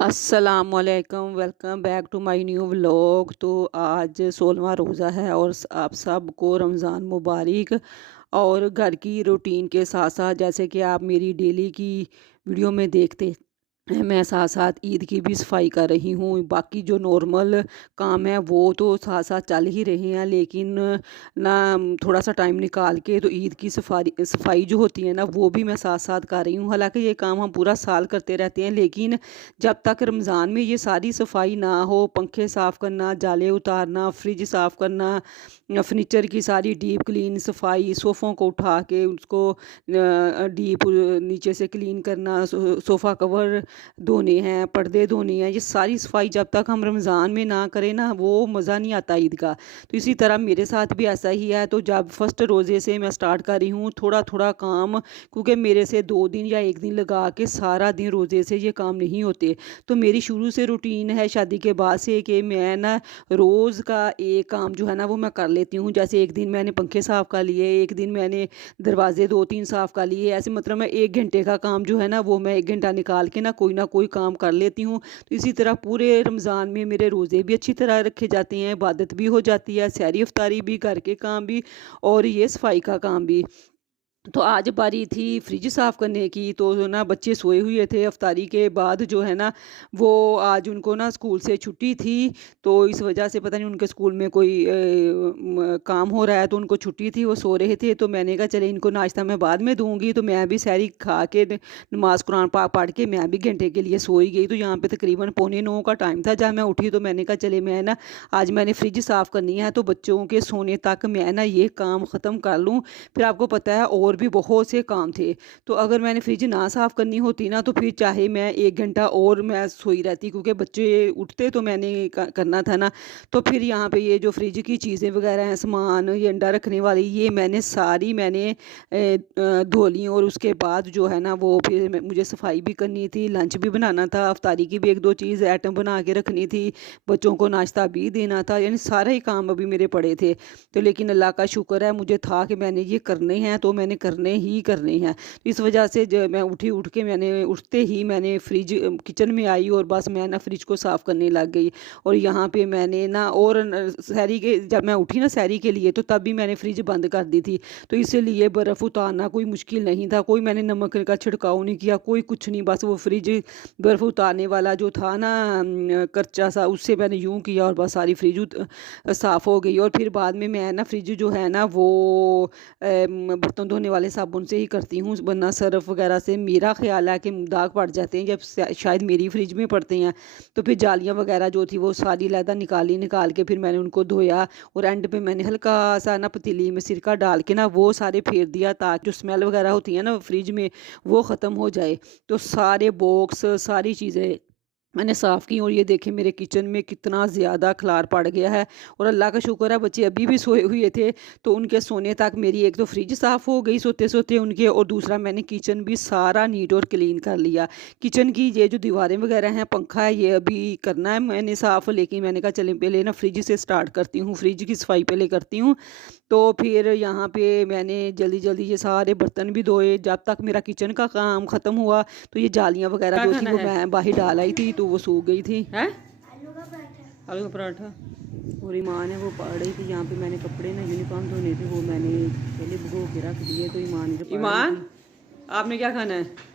अस्सलामुअलैकुम, welcome back to my new vlog. तो आज 16वां रोज़ा है और आप सबको रमज़ान मुबारक। और घर की रूटीन के साथ साथ जैसे कि आप मेरी डेली की वीडियो में देखते हैं, मैं साथ साथ ईद की भी सफाई कर रही हूँ। बाकी जो नॉर्मल काम है वो तो साथ साथ चल ही रहे हैं, लेकिन ना थोड़ा सा टाइम निकाल के तो ईद की सफाई सफाई जो होती है ना वो भी मैं साथ साथ कर रही हूँ। हालांकि ये काम हम पूरा साल करते रहते हैं, लेकिन जब तक रमज़ान में ये सारी सफाई ना हो, पंखे साफ़ करना, जाले उतारना, फ्रिज साफ़ करना, फर्नीचर की सारी डीप क्लीन सफाई, सोफ़ों को उठा के उसको डीप नीचे से क्लीन करना, सोफ़ा कवर धोने हैं, पर्दे धोने हैं, ये सारी सफाई जब तक हम रमज़ान में ना करें ना वो मज़ा नहीं आता ईद का। तो इसी तरह मेरे साथ भी ऐसा ही है। तो जब फर्स्ट रोज़े से मैं स्टार्ट कर रही हूँ थोड़ा थोड़ा काम, क्योंकि मेरे से 2 दिन या 1 दिन लगा के सारा दिन रोज़े से ये काम नहीं होते। तो मेरी शुरू से रूटीन है शादी के बाद से कि मैं ना रोज़ का एक काम जो है ना वो मैं कर लेती हूँ। जैसे एक दिन मैंने पंखे साफ़ कर लिए, एक दिन मैंने दरवाजे 2-3 साफ़ कर लिए। ऐसे मतलब मैं 1 घंटे का काम जो है ना वो मैं 1 घंटा निकाल के ना कोई काम कर लेती हूँ। तो इसी तरह पूरे रमज़ान में मेरे रोज़े भी अच्छी तरह रखे जाते हैं, इबादत भी हो जाती है, सहरी इफ्तारी भी, घर के काम भी और ये सफाई का काम भी। तो आज बारी थी फ्रिज साफ़ करने की। तो जो ना बच्चे सोए हुए थे इफ्तारी के बाद जो है ना, वो आज उनको ना स्कूल से छुट्टी थी। तो इस वजह से पता नहीं उनके स्कूल में कोई काम हो रहा है, तो उनको छुट्टी थी, वो सो रहे थे। तो मैंने कहा चले इनको नाश्ता मैं बाद में दूँगी। तो मैं भी सहरी खा के नमाज़ कुरान पाक पढ़ के मैं भी घंटे के लिए सो ही गई। तो यहाँ पे तकरीबन पौने 9 का टाइम था जब मैं उठी। तो मैंने कहा चले मैं ना आज मैंने फ्रिज साफ़ करनी है, तो बच्चों के सोने तक मैं ना ये काम ख़त्म कर लूँ। फिर आपको पता है और भी बहुत से काम थे। तो अगर मैंने फ्रिज ना साफ़ करनी होती ना तो फिर चाहे मैं 1 घंटा और मैं सोई रहती, क्योंकि बच्चे उठते तो मैंने करना था ना। तो फिर यहाँ पे ये जो फ्रिज की चीज़ें वगैरह हैं, सामान, ये अंडा रखने वाली, ये मैंने सारी धो ली। और उसके बाद जो है ना वो फिर मुझे सफाई भी करनी थी, लंच भी बनाना था, अफ्तारी की भी 1-2 चीज़ आइटम बना के रखनी थी, बच्चों को नाश्ता भी देना था, यानी सारे ही काम अभी मेरे पड़े थे। तो लेकिन अल्लाह का शुक्र है, मुझे था कि मैंने ये करने हैं तो मैंने करने ही करने हैं। तो इस वजह से जो मैं उठ के मैंने उठते ही मैंने फ्रिज किचन में आई और बस मैं ना फ्रिज को साफ़ करने लग गई। और यहाँ पे मैंने ना और सहरी के जब मैं उठी ना सहरी के लिए, तो तब भी मैंने फ्रिज बंद कर दी थी। तो इसीलिए बर्फ़ उतारना कोई मुश्किल नहीं था, कोई मैंने नमक का छिड़काव नहीं किया, कोई कुछ नहीं, बस वो फ्रिज बर्फ़ उतारने वाला जो था ना करचा सा, उससे मैंने यूँ किया और बस सारी फ्रिज साफ़ हो गई। और फिर बाद में मैं ना फ्रिज जो है ना वो बर्तन धोने वाले साबुन से ही करती हूँ, वरना सर्फ़ वगैरह से मेरा ख़्याल है कि दाग पड़ जाते हैं जब शायद मेरी फ्रिज में पड़ते हैं। तो फिर जालियाँ वगैरह जो थी वो सारी अलहदा निकाली, निकाल के फिर मैंने उनको धोया। और एंड पे मैंने हल्का सा ना पतीली में सिरका डाल के ना वो सारे फेर दिया, ताकि जो स्मेल वगैरह होती है ना फ्रिज में वो ख़त्म हो जाए। तो सारे बॉक्स सारी चीज़ें मैंने साफ़ की। और ये देखें मेरे किचन में कितना ज़्यादा खलार पड़ गया है। और अल्लाह का शुक्र है बच्चे अभी भी सोए हुए थे, तो उनके सोने तक मेरी एक तो फ्रिज साफ़ हो गई सोते-सोते उनके, और दूसरा मैंने किचन भी सारा नीट और क्लीन कर लिया। किचन की ये जो दीवारें वगैरह हैं, पंखा है, ये अभी करना है मैंने साफ़, लेकिन मैंने कहा चलें पहले ना फ्रिज से स्टार्ट करती हूँ, फ्रिज की सफाई पहले करती हूँ। तो फिर यहाँ पे मैंने जल्दी-जल्दी ये सारे बर्तन भी धोए। जब तक मेरा किचन का काम ख़त्म हुआ, तो ये जालियाँ वगैरह क्या जो थी खाना वो है? मैं बाहर डाल आई थी, तो वो सूख गई थी। हैं? आलू का पराठा। और ईमान है वो पढ़ रही थी। यहाँ पे मैंने कपड़े ना यूनिफॉर्म धोने थे, वो मैंने पहले भिगो के रख दिए। तो ईमान जो पढ़ रही ईमान, थी। आपने क्या खाना है?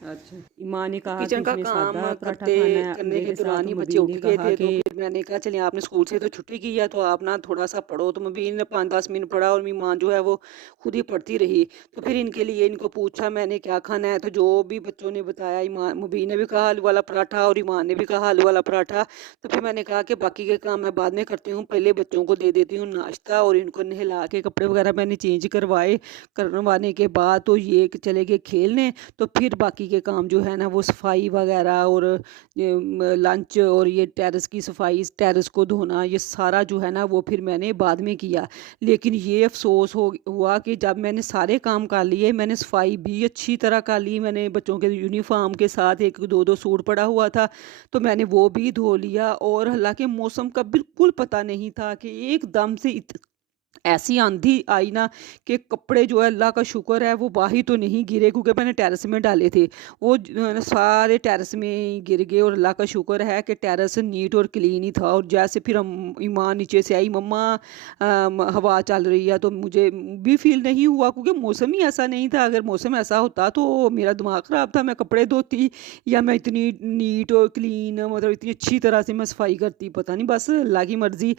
अच्छा, ईमान ने कहा कि किचन का उसने काम सादा पराठा करते खाना है करने अंडे के के साथ। दौरान तो ही बच्चे मुबीन उठ ने गए कहा थे, तो कि फिर मैंने कहा चलिए आपने स्कूल से तो छुट्टी की है तो आप ना थोड़ा सा पढ़ो। तो मुबीन ने 5-10 मिनट पढ़ा और ईमान जो है वो खुद ही पढ़ती रही। तो फिर इनके लिए इनको पूछा मैंने क्या खाना है, तो जो भी बच्चों ने बताया, ईमान मुबीन ने भी कहा आलू वाला पराठा और ईमान ने भी कहा आलू वाला पराठा। तो फिर मैंने कहा कि बाकी के काम मैं बाद में करती हूँ, पहले बच्चों को दे देती हूँ नाश्ता। और इनको नहला के कपड़े वगैरह मैंने चेंज करवाने के बाद तो ये चले गए खेलने। तो फिर बाकी के काम जो है ना वो सफाई वगैरह और ये लंच और ये टेरेस की सफाई, टेरेस को धोना, ये सारा जो है ना वो फिर मैंने बाद में किया। लेकिन ये अफसोस हुआ कि जब मैंने सारे काम कर लिए, मैंने सफाई भी अच्छी तरह कर ली, मैंने बच्चों के यूनिफॉर्म के साथ एक दो दो सूट पड़ा हुआ था, तो मैंने वो भी धो लिया। और हालांकि मौसम का बिल्कुल पता नहीं था कि एकदम से ऐसी आंधी आई ना कि कपड़े जो है अल्लाह का शुक्र है वो बाहर तो नहीं गिरे, क्योंकि मैंने टेरेस में डाले थे। वो सारे टेरेस में ही गिर गए, और अल्लाह का शुक्र है कि टेरेस नीट और क्लीन ही था। और जैसे फिर हम ईमान नीचे से आई, मम्मा हवा चल रही है, तो मुझे भी फील नहीं हुआ, क्योंकि मौसम ही ऐसा नहीं था। अगर मौसम ऐसा होता तो मेरा दिमाग ख़राब था, मैं कपड़े धोती या मैं इतनी नीट और क्लीन, मतलब इतनी अच्छी तरह से मैं सफाई करती, पता नहीं, बस अल्लाह की मर्ज़ी।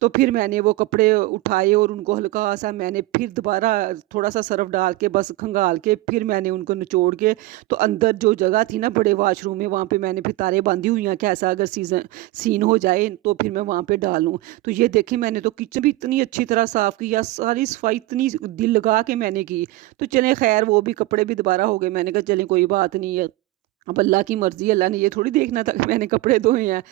तो फिर मैंने वो कपड़े उठाए और उनको हल्का-सा मैंने फिर दोबारा थोड़ा-सा सर्फ़ डाल के बस खंगाल के फिर मैंने उनको निचोड़ के, तो अंदर जो जगह थी ना बड़े वॉशरूम में, वहाँ पे मैंने फिर तारें बाँधी हुई हैं कि ऐसा अगर सीन हो जाए तो फिर मैं वहाँ पे डालूँ। तो ये देखिए, मैंने तो किचन भी इतनी अच्छी तरह साफ़ किया, सारी सफाई इतनी दिल लगा के मैंने की। तो चलें ख़ैर, वो भी कपड़े भी दोबारा हो गए। मैंने कहा चलें कोई बात नहीं है, अब अल्लाह की मर्ज़ी, अल्लाह ने ये थोड़ी देखना था कि मैंने कपड़े धोए हैं।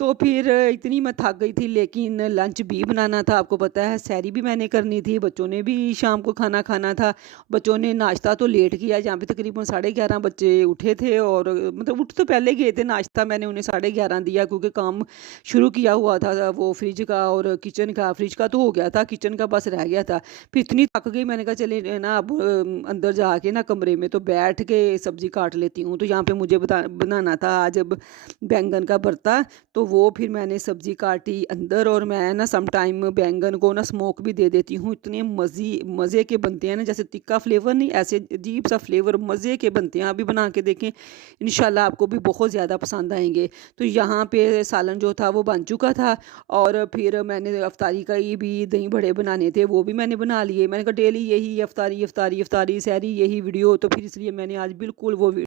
तो फिर इतनी मैं थक गई थी, लेकिन लंच भी बनाना था, आपको पता है सैरी भी मैंने करनी थी, बच्चों ने भी शाम को खाना खाना था। बच्चों ने नाश्ता तो लेट किया, जहाँ पे तकरीबन 11:30 बच्चे उठे थे, और मतलब उठ तो पहले गए थे, नाश्ता मैंने उन्हें 11:30 दिया, क्योंकि काम शुरू किया हुआ था वो फ्रिज का और किचन का। फ्रिज का तो हो गया था, किचन का बस रह गया था। फिर इतनी थक गई, मैंने कहा चले ना अब अंदर जाके ना कमरे में तो बैठ के सब्जी काट लेती हूँ। तो यहाँ पे मुझे बनाना था आज अब बैंगन का भरता। तो वो फिर मैंने सब्ज़ी काटी अंदर, और मैं ना सम टाइम बैंगन को ना स्मोक भी दे देती हूँ। इतने मज़े के बनते हैं ना, जैसे तिक्का फ्लेवर नहीं, ऐसे अजीब सा फ्लेवर मज़े के बनते हैं। आप भी बना के देखें, इंशाल्लाह आपको भी बहुत ज़्यादा पसंद आएँगे। तो यहाँ पे सालन जो था वो बन चुका था, और फिर मैंने इफ्तारी का ये भी दही बड़े बनाने थे, वो भी मैंने बना लिए। मैंने कहा डेली यही इफ्तारी, इफ्तारी, इफ्तारी, सहरी यही वीडियो, तो फिर इसलिए मैंने आज बिल्कुल वो वी